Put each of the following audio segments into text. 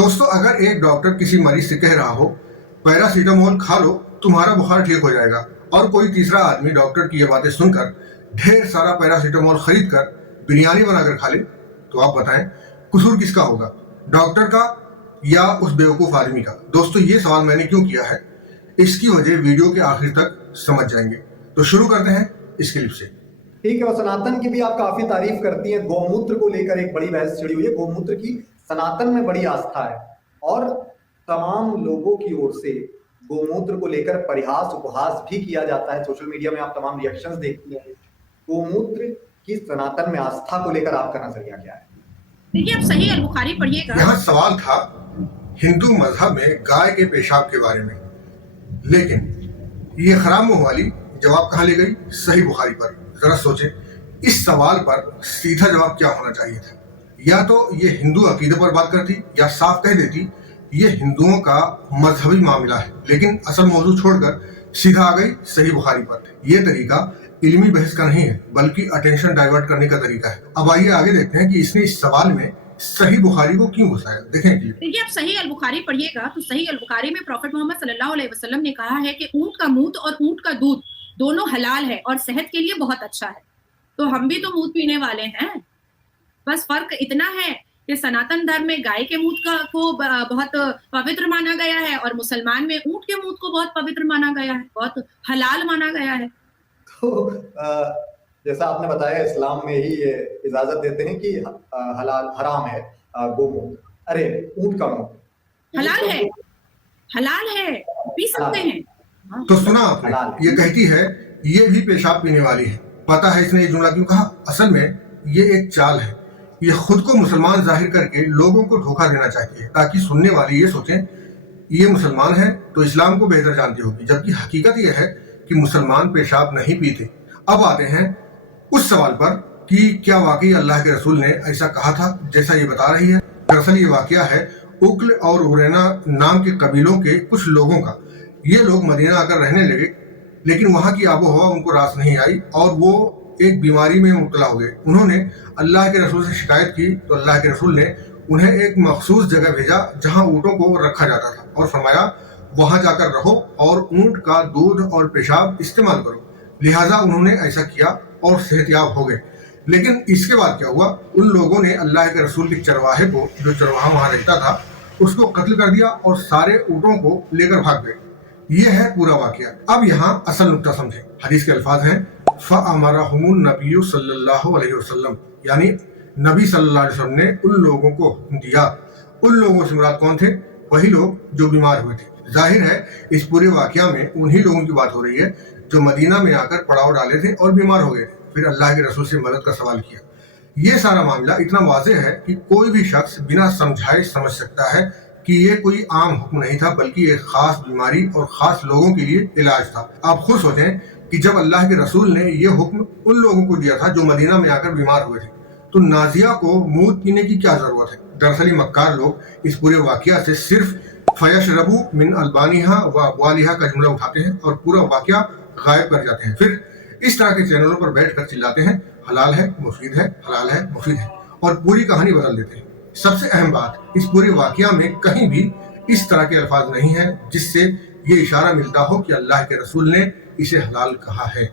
दोस्तों, अगर एक डॉक्टर किसी मरीज से कह रहा हो पैरासीटामोल खा लो तुम्हारा बुखार ठीक हो जाएगा, और कोई तीसरा आदमी डॉक्टर की ये बातें सुनकर ढेर सारा पैरासीटामोल खरीद कर बिरयानी बनाकर खा ले, तो आप बताएं कसूर किसका होगा, डॉक्टर का या उस बेवकूफ आदमी का? दोस्तों, ये सवाल मैंने क्यों किया है, इसकी वजह वीडियो के आखिर तक समझ जाएंगे। तो शुरू करते हैं इस क्लिप से। ठीक है, और सनातन की भी आप काफी तारीफ करती हैं। गौमूत्र को लेकर एक बड़ी बहस छिड़ी हुई है। गौमूत्र की सनातन में बड़ी आस्था है और तमाम लोगों की ओर से गौमूत्र को लेकर परिहास उपहास भी किया जाता है। सोशल मीडिया में आप तमाम रिएक्शंस देखती हैं। गौमूत्र की सनातन में आस्था को लेकर आपका नजरिया क्या है? देखिए, आप सही अल बुखारी पढ़िएगा। यहाँ सवाल था हिंदू मजहब में गाय के पेशाब के बारे में, लेकिन ये खराब मुंह वाली जवाब कहाँ ले गई? सही बुखारी पर। जरा सोचें, इस सवाल पर सीधा जवाब क्या होना चाहिए था? या तो ये हिंदू अकीदे पर बात करती या साफ कह देती ये हिंदुओं का मजहबी मामला है, लेकिन असल मौजू छोड़कर सीधा आ गई सही बुखारी पर। यह तरीका इल्मी बहस का नहीं है, बल्कि अटेंशन डाइवर्ट करने का तरीका है। अब आइए आगे देखते हैं कि इसने इस सवाल में सही बुखारी को क्यों घुसाया। देखें कि देखिए, आप सही अल बुखारी पढ़िएगा तो सही अल बुखारी में प्रॉफेट मोहम्मद सल्लल्लाहु अलैहि वसल्लम ने कहा है कि ऊंट का मूत्र और ऊंट का दूध दोनों हलाल है और सेहत के लिए बहुत अच्छा है। तो हम भी तो मूत्र पीने वाले हैं, बस फर्क इतना है कि सनातन धर्म में गाय के मूत्र को बहुत पवित्र माना गया है और मुसलमान में ऊंट के मूत्र को बहुत पवित्र माना गया है, बहुत हलाल माना गया है। तो जैसा आपने बताया, इस्लाम में ही ये इजाजत देते हैं कि हलाल हराम है गोमूत्र, अरे ऊंट का मूत्र हलाल है, हलाल है, पी सकते हैं। तो सुना आपने, ये कहती है ये भी पेशाब पीने वाली है। पता है इसने ये जुमला क्यों कहा? असल में ये एक चाल है। ये खुद को मुसलमान जाहिर करके लोगों को धोखा देना चाहती है, ताकि सुनने वाले ये सोचें ये मुसलमान है तो इस्लाम को बेहतर जानती होगी, जबकि हकीकत ये है कि मुसलमान पेशाब नहीं पीते। अब आते हैं उस सवाल पर कि क्या वाकई अल्लाह के रसूल ने ऐसा कहा था जैसा ये बता रही है। दरअसल ये वाकया है उक्ल और उरैना नाम के कबीलों के कुछ लोगों का। ये लोग मदीना आकर रहने लगे, लेकिन वहाँ की आबो हवा उनको रास नहीं आई और वो एक बीमारी में मुब्तला हो गए। उन्होंने अल्लाह के रसूल से शिकायत की तो अल्लाह के रसूल ने उन्हें एक मखसूस जगह भेजा जहाँ ऊँटों को रखा जाता था और फरमाया वहाँ जाकर रहो और ऊँट का दूध और पेशाब इस्तेमाल करो। लिहाजा उन्होंने ऐसा किया और सेहतयाब हो गए। लेकिन इसके बाद क्या हुआ? उन लोगों ने अल्लाह के रसूल के चरवाहे को, जो चरवाहा वहाँ रहता था, उसको कत्ल कर दिया और सारे ऊँटों को लेकर भाग गए। ये है पूरा वाकया। अब यहाँ असल नुक्ता समझें। हदीस के अल्फाज हैं फ़अमरहुमुन नबिय्यु सल्लल्लाहु अलैहि वसल्लम, यानी नबी सल्लल्लाहु अलैहि वसल्लम ने उन लोगों को हुक्म दिया। उन लोगों से मुराद कौन थे? वही लोग जो बीमार हुए थे। जाहिर है इस पूरे वाकया में उन्हीं लोगों की बात हो रही है जो मदीना में आकर पड़ाव डाले थे और बीमार हो गए थे, फिर अल्लाह के रसूल से मदद का सवाल किया। ये सारा मामला इतना वाज़ेह है कि कोई भी शख्स बिना समझाए समझ सकता है कि ये कोई आम हुक्म नहीं था, बल्कि एक खास बीमारी और खास लोगों के लिए इलाज था। आप खुद सोचें कि जब अल्लाह के रसूल ने ये हुक्म उन लोगों को दिया था जो मदीना में आकर बीमार हुए थे, तो नाजिया को मूत पीने की क्या जरूरत है? दरअसल मक्कार लोग इस पूरे वाकया से सिर्फ फयशरबू मिन अलबानिहा व अबवालिहा का जुमला उठाते हैं और पूरा वाकया गायब कर जाते हैं। फिर इस तरह के चैनलों पर बैठकर चिल्लाते हैं हलाल है मुफीद है, हलाल है मुफीद है, और पूरी कहानी बदल देते हैं। सबसे अहम बात, इस पूरे वाकया में कहीं भी इस तरह के अल्फाज नहीं है जिससे ये इशारा मिलता हो कि अल्लाह के रसूल ने इसे हलाल कहा है।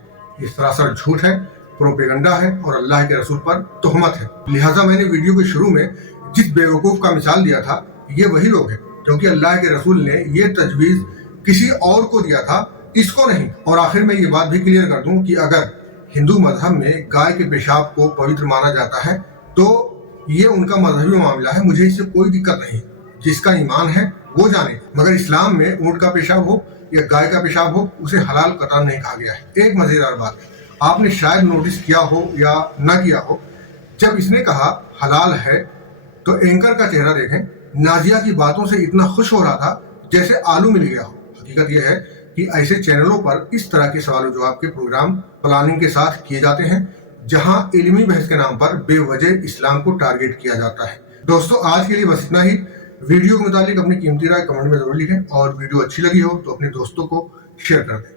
ये सरासर झूठ है, प्रोपेगंडा है और अल्लाह के रसूल पर तोहमत है। लिहाजा मैंने वीडियो के शुरू में जिस बेवकूफ़ का मिसाल दिया था, ये वही लोग हैं, क्योंकि अल्लाह के रसूल ने ये तजवीज़ किसी और को दिया था, इसको नहीं। और आखिर में ये बात भी क्लियर कर दूं कि अगर हिंदू मजहब में गाय के पेशाब को पवित्र माना जाता है तो ये उनका मजहबी मामला है, मुझे इससे कोई दिक्कत नहीं। जिसका ईमान है वो जाने, मगर इस्लाम में ऊँट का पेशाब हो या गाय का पेशाब हो, उसे हलाल कतई नहीं कहा गया है। एक मजेदार बात आपने शायद नोटिस किया हो या ना किया हो, जब इसने कहा हलाल है तो एंकर का चेहरा देखें, नाजिया की बातों से इतना खुश हो रहा था जैसे आलू मिल गया हो। हकीकत यह है कि ऐसे चैनलों पर इस तरह के सवाल जवाब के प्रोग्राम प्लानिंग के साथ किए जाते हैं, जहां इल्मी बहस के नाम पर बेवजह इस्लाम को टारगेट किया जाता है। दोस्तों, आज के लिए बस इतना ही। वीडियो के मुतालिक अपनी कीमती राय कमेंट में जरूर लिखें और वीडियो अच्छी लगी हो तो अपने दोस्तों को शेयर कर दें।